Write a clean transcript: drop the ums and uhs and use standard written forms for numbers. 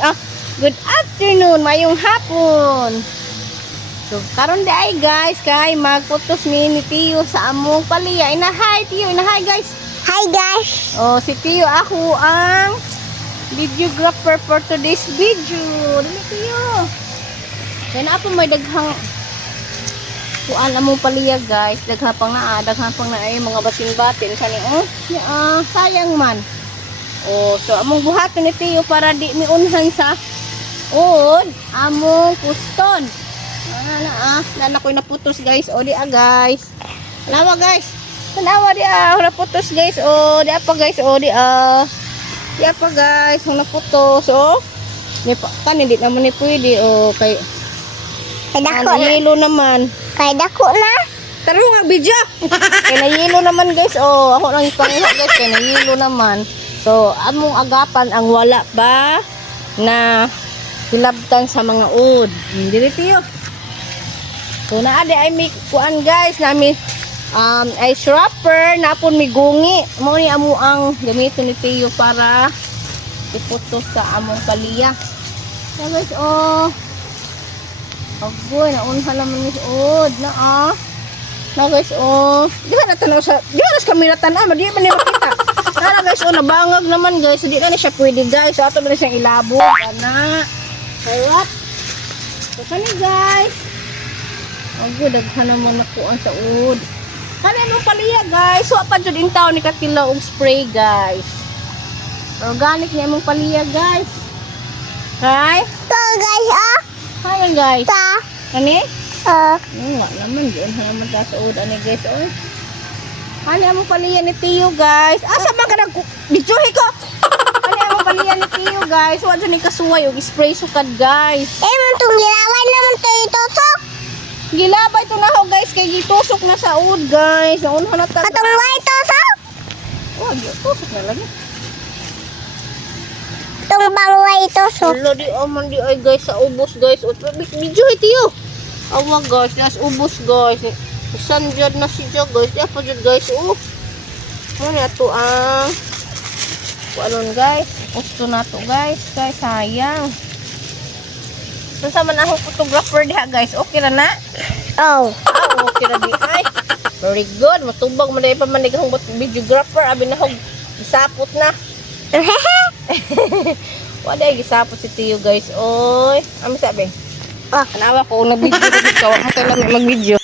morning. Good afternoon, mayong hapon. So, karon di ay guys, kay magputos ni Tiyo sa among paliya. Inahay Tiyo, inahay guys. Hi guys! Oh, si Tiyo ako ang videographer for today's video. Dili Tiyo. Kaya na po may daghang kuan among paliya guys. Daghang pang na ay mga batin-batin kani sayang man. Oh, so among buhaton ni Tiyo para di miunhan sa among kuston. Nana ko naputos guys. O di guys. Tanawa guys. Tanawa di naputos guys. O di pa guys. O di di pa guys. Naputos. O di pa kan hindi naman ni pwede. O kay dako na. Yelo naman. Kay dako na. Taro nga video. Kay nayelo naman guys. O ako lang ipangiha guys. Kay nayelo naman. So among agapan ang wala ba na hilabtan sa mga ud. Dili Tiyo. So naade ay may kuan guys namin ice wrapper napon may gungi. Mao ni amo ang gamiton ni Tiyo para iputos sa among paliya. So guys agoy naunha naman ni ud na na guys di ba natanaw sa di ba nas kamera tan-a di ba ni makita. Tara guys nabangag naman guys di na ni siya pwede guys. So ato na siyang ilabo ana. What? So kani guys. Agud daghan naman nakuan sa ud. Kani mo paliya guys. So pa jud in taon ni Katila og spray guys. Organic ni among paliya guys. Hi. To guys Hi guys. Ta. Kani? Nga naman diyon naman ta sa ud ani guys. Kani among paliya ni Tiyo guys. Asa man ka nag-videohi ko? Kani among paliya ni Tiyo guys. Wa jud ni kasuway og spray sukad guys. man tong gilawan naman to itusok. Gilabay to na ho guys kay gitusok na sa ud guys. Naunha na ta. Katong way tusok. Oh, gitusok na lagi. Tong bangway tusok. Hello di man di ay guys sa ubos guys. O video Tiyo. Awa guys, nas ubos guys. Sanjad na si Jo guys. Di pa jud guys. Mo ni ato ang kuanon guys. Gusto na to guys. Kay sayang. So sa man akong photographer diha guys. Okay ra na? Okay ra di ay. Very good. Matubag man pa man akong videographer abi na hog gisapot na. Wala ay gisapot si Tiyo guys. Oy, ami sabi. Nawa ko nag-video dito ka. Wa mo kay lang mag-video.